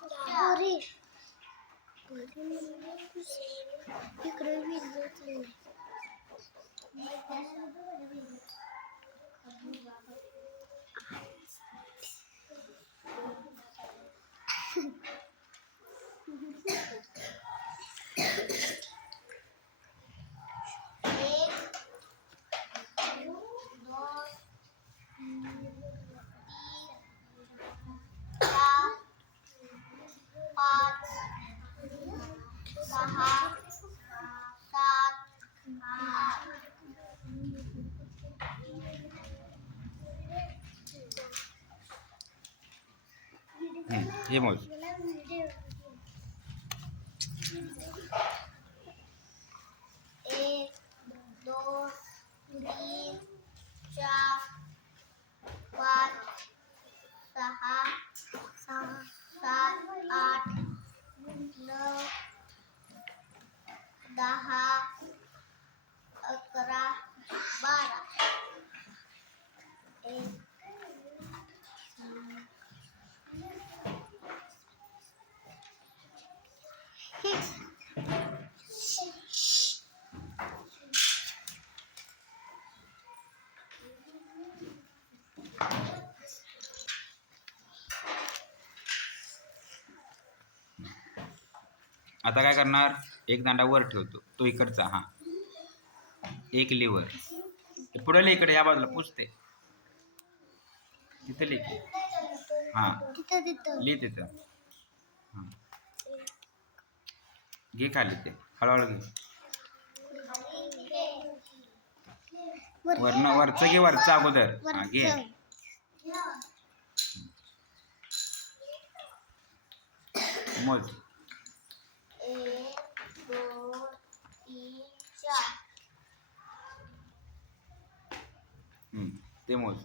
Barış. Barış. Barış. Barış. হুম এ মজ दहा अकरा बारा. एक आता काय करणार? एक दांडा वर ठेवतो. तो इकडचा हा. एक लिवर पुढे इकडे या बाजूला पुसते. तिथे लिह हां. लिह तिथं. हां. घे खाली ते. हळूहळू घे. वरनं वरचं घे वरचं अगोदर. हां घे. मोज. चार हम्म, ते मोज